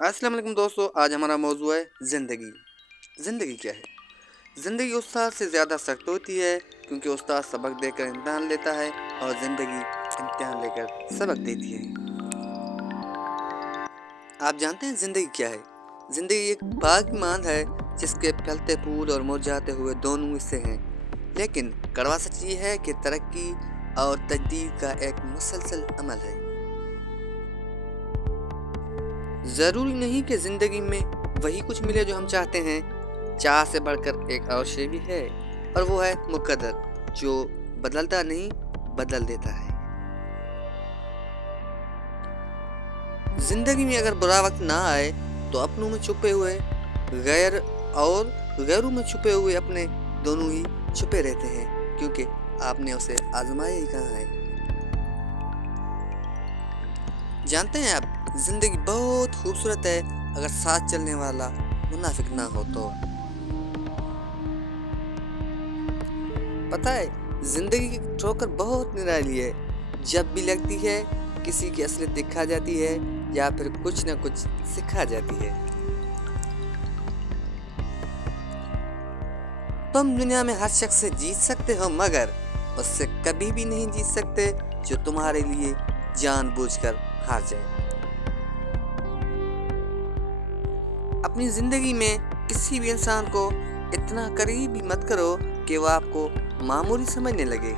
अस्सलाम वालेकुम दोस्तों, आज हमारा मौजू है ज़िंदगी। ज़िंदगी क्या है? ज़िंदगी उस्ताद से ज़्यादा सख्त होती है, क्योंकि उस्ताद सबक देकर इम्तिहान लेता है और ज़िंदगी इम्तिहान लेकर सबक देती है। आप जानते हैं ज़िंदगी क्या है? ज़िंदगी एक बाग की मांद है, जिसके फैलते फूल और मुरझाते हुए दोनों हिस्से हैं। लेकिन कड़वा सच ये है कि तरक्की और तजदीद का एक मुसलसल अमल है। ज़रूरी नहीं कि ज़िंदगी में वही कुछ मिले जो हम चाहते हैं। चाह से बढ़कर एक और शे भी है, और वो है मुकद्दर, जो बदलता नहीं, बदल देता है। ज़िंदगी में अगर बुरा वक्त ना आए तो अपनों में छुपे हुए गैर और गैरों में छुपे हुए अपने दोनों ही छुपे रहते हैं, क्योंकि आपने उसे आजमाया ही कहाँ है। जानते हैं आप, जिंदगी बहुत खूबसूरत है अगर साथ चलने वाला मुनाफिक ना हो तो। पता है, जिंदगी की ठोकर बहुत निराली है। जब भी लगती है किसी की असलियत दिखा जाती है, या फिर कुछ न कुछ सिखा जाती है। तुम दुनिया में हर शख्स से जीत सकते हो, मगर उससे कभी भी नहीं जीत सकते जो तुम्हारे लिए जानबूझकर हार जाए। अपनी जिंदगी में किसी भी इंसान को इतना करीब भी मत करो कि वह आपको मामूली समझने लगे।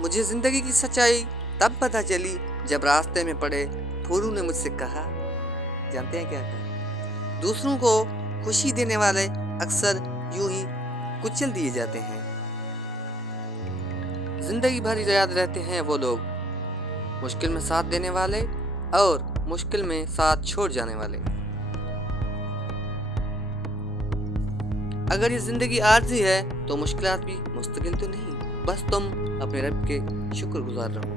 मुझे जिंदगी की सच्चाई तब पता चली जब रास्ते में पड़े फूलों ने मुझसे कहा, जानते हैं क्या कहा? दूसरों को खुशी देने वाले अक्सर यूं ही कुचल दिए जाते हैं। जिंदगी भर याद रहते हैं वो लोग, मुश्किल में साथ देने वाले और मुश्किल में साथ छोड़ जाने वाले। अगर ये जिंदगी आरज़ी है तो मुश्किलात भी मुस्तकिल तो नहीं, बस तुम अपने रब के शुक्रगुजार रहो।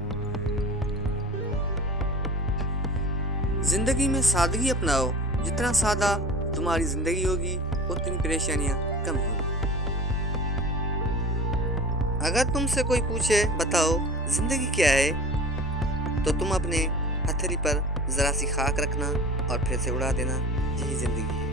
जिंदगी में सादगी अपनाओ, जितना सादा तुम्हारी जिंदगी होगी उतनी परेशानियां कम होंगी। अगर तुमसे कोई पूछे बताओ जिंदगी क्या है, तो तुम अपने हथेली पर जरा सी खाक रखना और फिर से उड़ा देना, यही जिंदगी है।